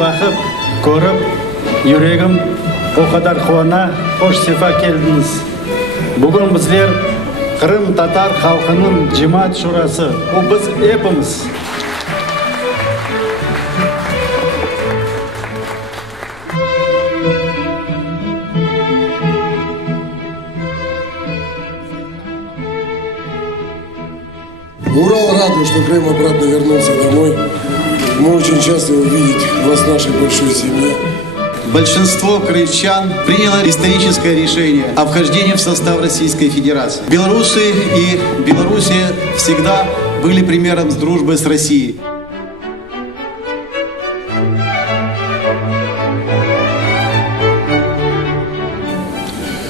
bakıp, görüp, yüreğim o kadar kuvana, hoş sefa geldiniz. Bugün bizler Kırım Tatar halkının Cemaat Şurası, o biz hepimiz. Урал радует, что Крым обратно вернулся домой. Мы очень счастливы видеть вас в нашей большой семье. Большинство крымчан приняло историческое решение о вхождении в состав Российской Федерации. Белорусы и Белоруссия всегда были примером дружбы с Россией.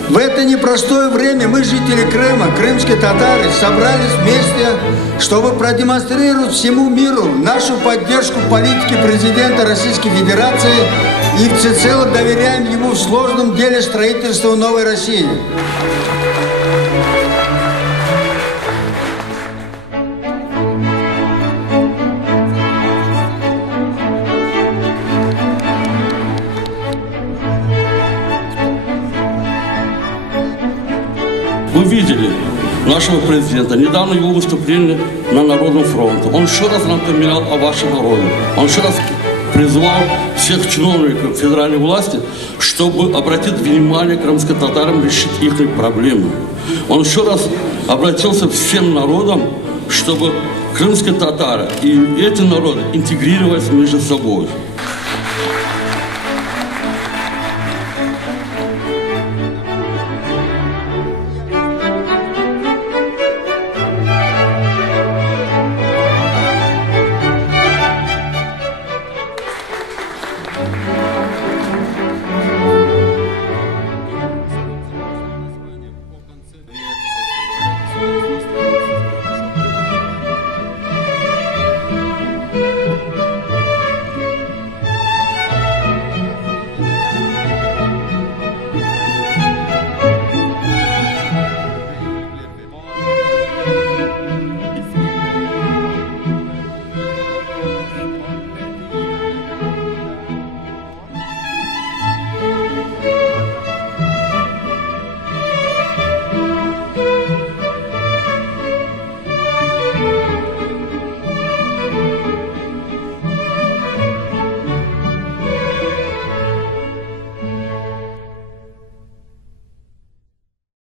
В это непростое время мы, жители Крыма, крымские татары, собрались вместе, чтобы продемонстрировать всему миру нашу поддержку политики президента Российской Федерации и всецело доверяем ему в сложном деле строительства новой России. Вы видели нашего президента, недавно его выступление на Народном фронте. Он еще раз напоминал о вашем народе. Он еще раз призвал всех чиновников федеральной власти, чтобы обратить внимание крымским татарам, решить их проблемы. Он еще раз обратился всем народам, чтобы крымские татары и эти народы интегрировались между собой.